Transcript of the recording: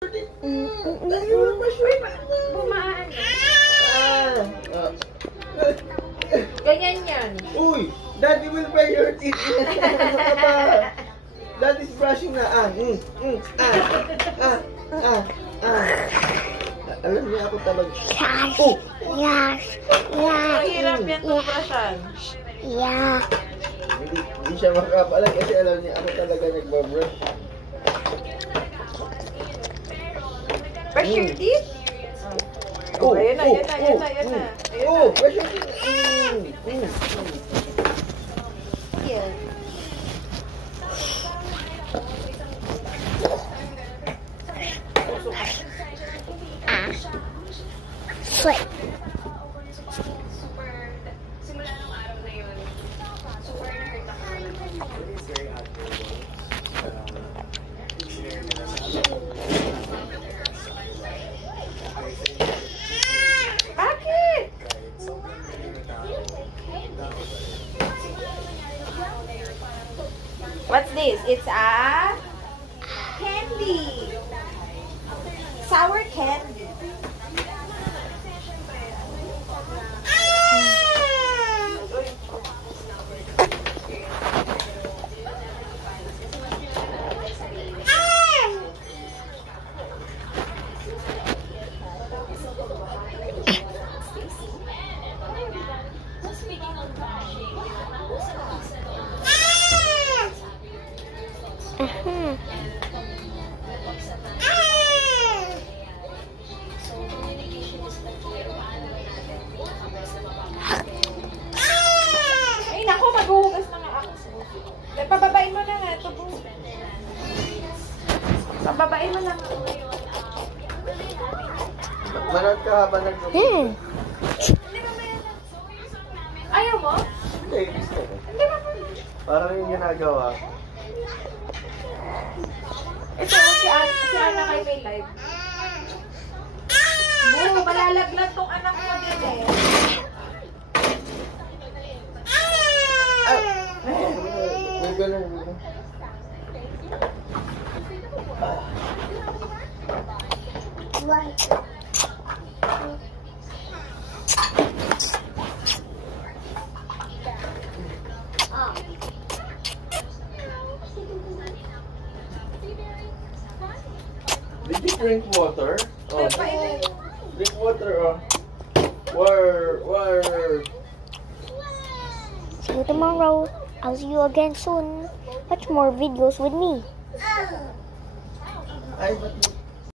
Bumaan. Ganyan yan. Uy! Daddy will brush your teeth. Daddy's brushing na. Alam niya ako talaga. Yes. Mahirap yan toothbrushan. Yeah. Hindi siya makapalag kasi alam niya ako talaga nagbabrush. Brush your teeth? Oh, ayan na. Brush your teeth. Yeah. Sweet. Bakit? What's this? It's a candy. Sour candy. Ay, naku, maghuhugas na nga ako. Pababain mo na nga ito. Pababain mo na nga. Manood ka habang nag-vlog. Ayaw mo? Hindi, gusto ko. Hindi ba? Parang yung ginagawa. Ito, si Ana kay may live. Oo, malalaglag tong anak mo din eh. May ganun. Did you drink water? Oh, drink water, oh. Where? See you tomorrow. I'll see you again soon. Watch more videos with me. Ay, ba't